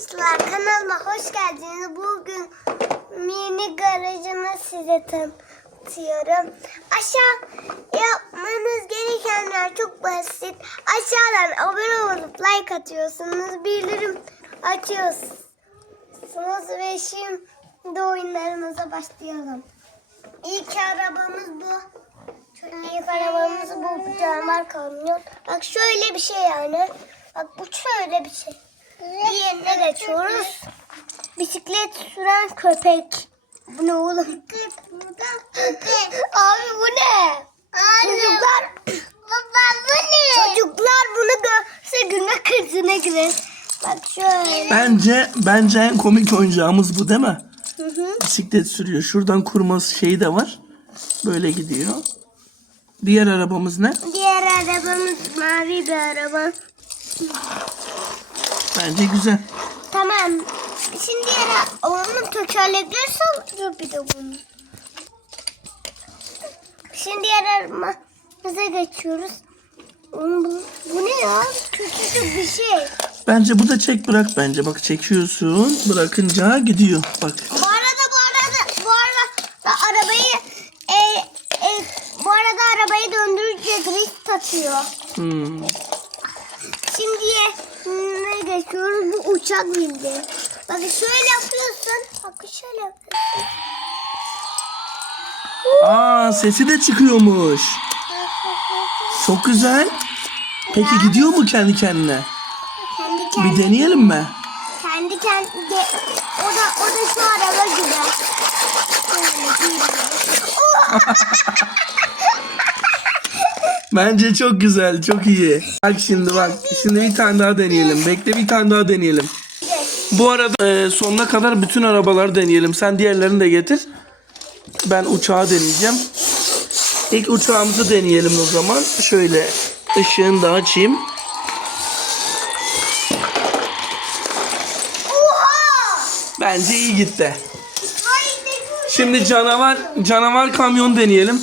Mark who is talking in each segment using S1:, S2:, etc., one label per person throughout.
S1: Arkadaşlar kanalıma hoş geldiniz. Bugün mini garajımı size tanıtıyorum. Aşağı yapmanız gerekenler çok basit. Aşağıdan abone olup like atıyorsunuz. Bildirim açıyorsunuz. Ve şimdi oyunlarımıza başlayalım. İlk arabamız bu. İlk arabamız bu canavar kamyon. Bak şöyle bir şey yani. Bak bu şöyle bir şey. Diğerine geçiyoruz. Bisiklet süren köpek. Bu ne oğlum? Abi bu ne? Çocuklar. Baba bu ne? Çocuklar bunu görse güne krizine girer. Bak şöyle.
S2: Bence bence en komik oyuncağımız bu değil mi?
S1: Hı hı.
S2: Bisiklet sürüyor. Şuradan kurması şeyi de var. Böyle gidiyor. Diğer arabamız ne?
S1: Diğer arabamız mavi bir araba.
S2: Bence güzel.
S1: Tamam. Şimdi diğer onun tekerlekleri sallıyor bir de bunu. Şimdi diğer arabamıza geçiyoruz. Bu, bu ne ya? Küçücük bir şey.
S2: Bence bu da çek bırak bence. Bak çekiyorsun. Bırakınca gidiyor. Bak.
S1: Bu arada bu arada bu arada arabayı e, e, bu arada arabayı döndürünce drift atıyor.
S2: Hmm.
S1: Geçiyoruz? Bu uçak bildi. Bak şöyle yapıyorsun. Bak şöyle yapıyorsun.
S2: Aa sesi de çıkıyormuş. Çok güzel. Peki gidiyor mu kendi kendine?
S1: Kendi
S2: Bir
S1: kendi
S2: deneyelim mi?
S1: kendi kendi o da o da şu araba gibi.
S2: Bence çok güzel, çok iyi. Bak şimdi bak. Şimdi bir tane daha deneyelim. Bekle bir tane daha deneyelim. Bu arada e, sonuna kadar bütün arabaları deneyelim. Sen diğerlerini de getir. Ben uçağı deneyeceğim. İlk uçağımızı deneyelim o zaman. Şöyle ışığını da açayım. Bence iyi gitti. Şimdi canavar canavar kamyon deneyelim.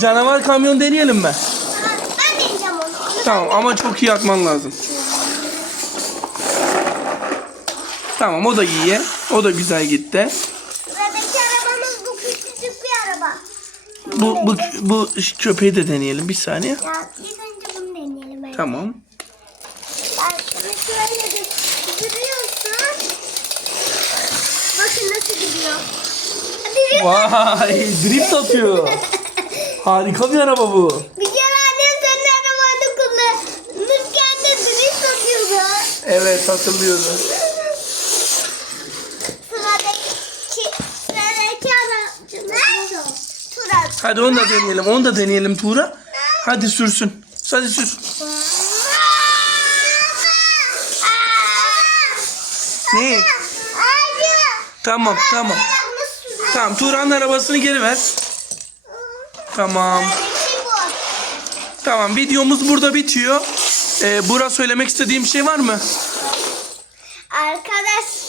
S2: Canavar kamyon deneyelim mi?
S1: Ben deneyeceğim onu. Onu
S2: Tamam ama çok iyi atman lazım. Tamam o da iyi. O da güzel gitti.
S1: Sıradaki arabamız bu küçücük bir araba.
S2: Bu bu bu köpeği de deneyelim bir saniye.
S1: Ya ilk önce bunu deneyelim. bence.
S2: Tamam.
S1: Şöyle de. Bakın nasıl gidiyor.
S2: Vay drift atıyor. Harika bir araba bu.
S1: Bir kere annem senin arabanı kullanırken de drift atıyordu.
S2: Evet hatırlıyorum.
S1: Sıradaki, sıradaki aracımız Turak.
S2: Hadi onu da deneyelim. Onu da deneyelim Tuğra. Hadi sürsün. Hadi sür. Ne? Tamam tamam. Tamam Tuğra'nın arabasını geri ver. Tamam. Tamam videomuz burada bitiyor. Ee, Burak söylemek istediğim şey var mı?
S1: Arkadaşlar